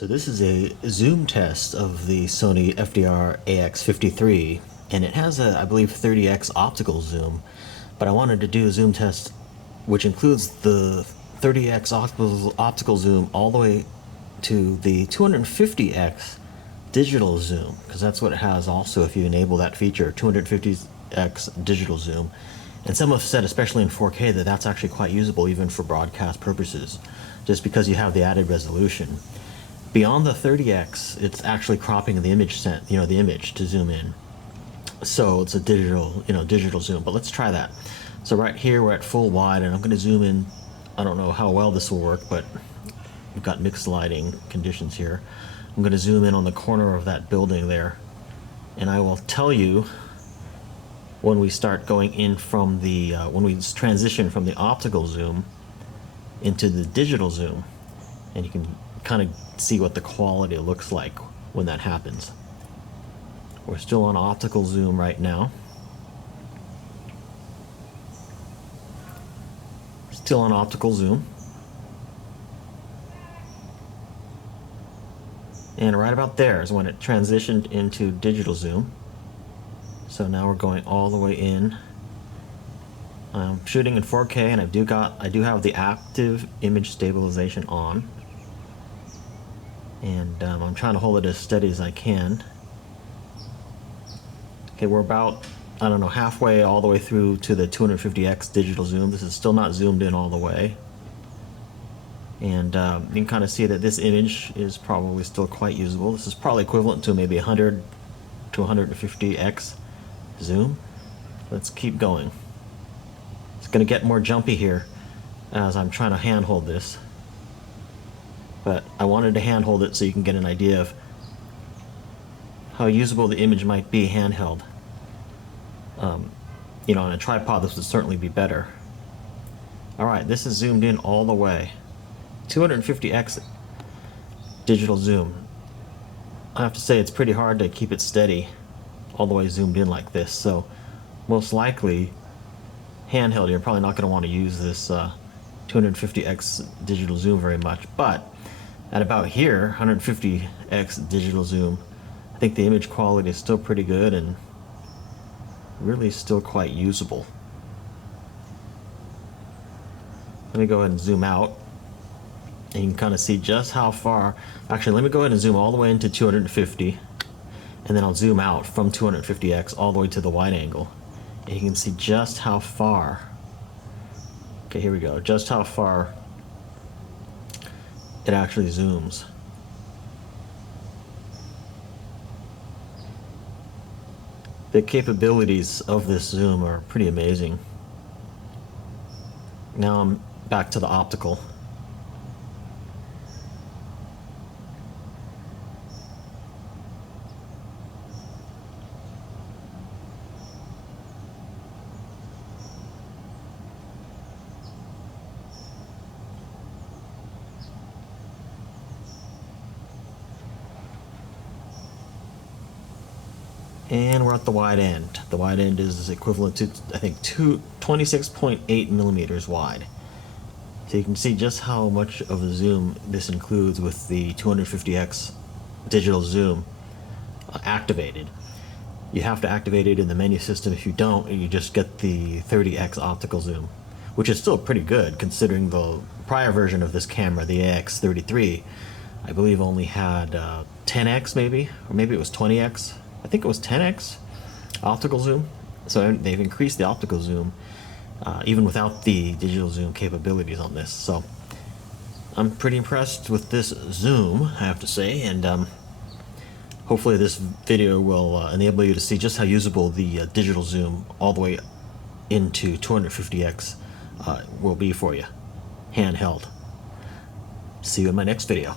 So this is a zoom test of the Sony FDR-AX53, and it has a, I believe, 30x optical zoom, but I wanted to do a zoom test which includes the 30x optical zoom all the way to the 250x digital zoom, because that's what it has also if you enable that feature, 250x digital zoom. And some have said, especially in 4K, that that's actually quite usable even for broadcast purposes, just because you have the added resolution. Beyond the 30x, it's actually cropping the image the image to zoom in. So it's a digital, digital zoom. But let's try that. So right here we're at full wide, and I'm going to zoom in. I don't know how well this will work, but we've got mixed lighting conditions here. I'm going to zoom in on the corner of that building there, and I will tell you when we start going in from the when we transition from the optical zoom into the digital zoom, and you can kind of see what the quality looks like when that happens. We're still on optical zoom right now. Still on optical zoom. And right about there is when it transitioned into digital zoom. So now we're going all the way in. I'm shooting in 4K, and I do have the active image stabilization on. And I'm trying to hold it as steady as I can. Okay, we're about, I don't know, halfway all the way through to the 250x digital zoom. This is still not zoomed in all the way. And you can kind of see that this image is probably still quite usable. This is probably equivalent to maybe 100 to 150x zoom. Let's keep going. It's going to get more jumpy here as I'm trying to handhold this. But I wanted to handhold it so you can get an idea of how usable the image might be handheld. On a tripod this would certainly be better. Alright, this is zoomed in all the way. 250x digital zoom. I have to say it's pretty hard to keep it steady all the way zoomed in like this, so most likely handheld you're probably not going to want to use this 250x digital zoom very much, but at about here, 150x digital zoom, I think the image quality is still pretty good and really still quite usable. Let me go ahead and zoom out, and you can kind of see just how far. Actually, let me go ahead and zoom all the way into 250, and then I'll zoom out from 250x all the way to the wide angle, and you can see just how far. Okay, here we go. Just how far it actually zooms. The capabilities of this zoom are pretty amazing. Now I'm back to the optical. And we're at the wide end. The wide end is equivalent to, I think, 26.8 millimeters wide. So you can see just how much of a zoom this includes with the 250x digital zoom activated. You have to activate it in the menu system. If you don't, you just get the 30x optical zoom, which is still pretty good considering the prior version of this camera, the AX33, I believe only had 10x maybe, or maybe it was 20x. I think it was 10x optical zoom. So they've increased the optical zoom even without the digital zoom capabilities on this. So I'm pretty impressed with this zoom, I have to say, and hopefully this video will enable you to see just how usable the digital zoom all the way into 250x will be for you, handheld. See you in my next video.